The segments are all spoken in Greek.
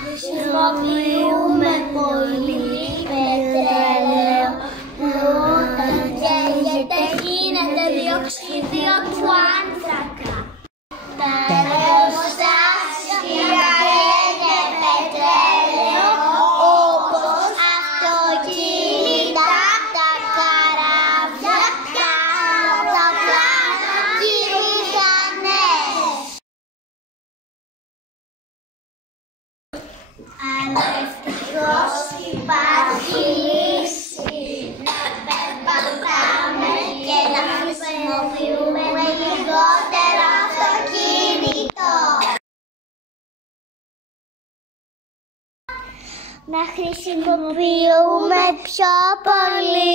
Χρησιμοποιούμε πολύ πετρέλαιο όταν καίγεται γίνεται διοξείδιο του άνθρακα. Τα εργοστάσια καίγεται πετρέλαιο όπως αυτοκίνητα, τα καράβια, τα πλάνα και οι μηχανές. Αλλά ευτυχώς υπάρχει λύση να περπατάμε και να χρησιμοποιούμε λιγότερο αυτοκίνητο. Να χρησιμοποιούμε πιο πολύ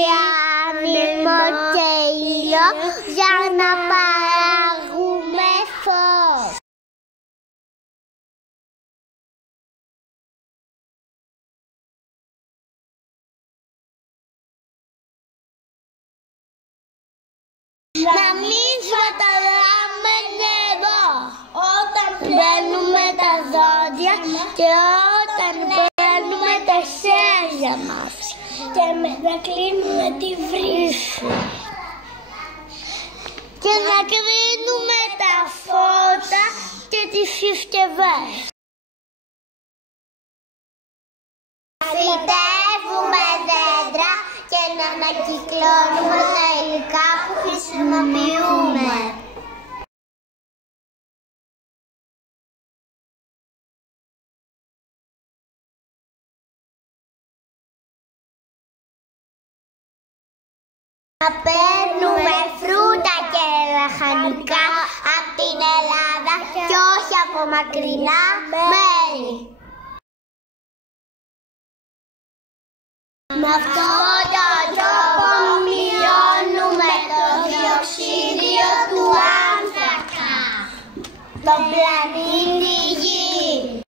άνεμο και ήλιο για να παράγουμε φως. Να μην σπαταλάμε νερό όταν πλένουμε τα δόντια και όταν παίρνουμε τα χέρια μας και να κλείνουμε τη βρύση και να κρίνουμε τα φώτα και τις συσκευές. Φυτεύουμε δέντρα και να ανακυκλώνουμε τα υλικά που χρησιμοποιούμε. Να παίρνουμε φρούτα και λαχανικά από την Ελλάδα και όχι από μακρινά μέρη. Με αυτό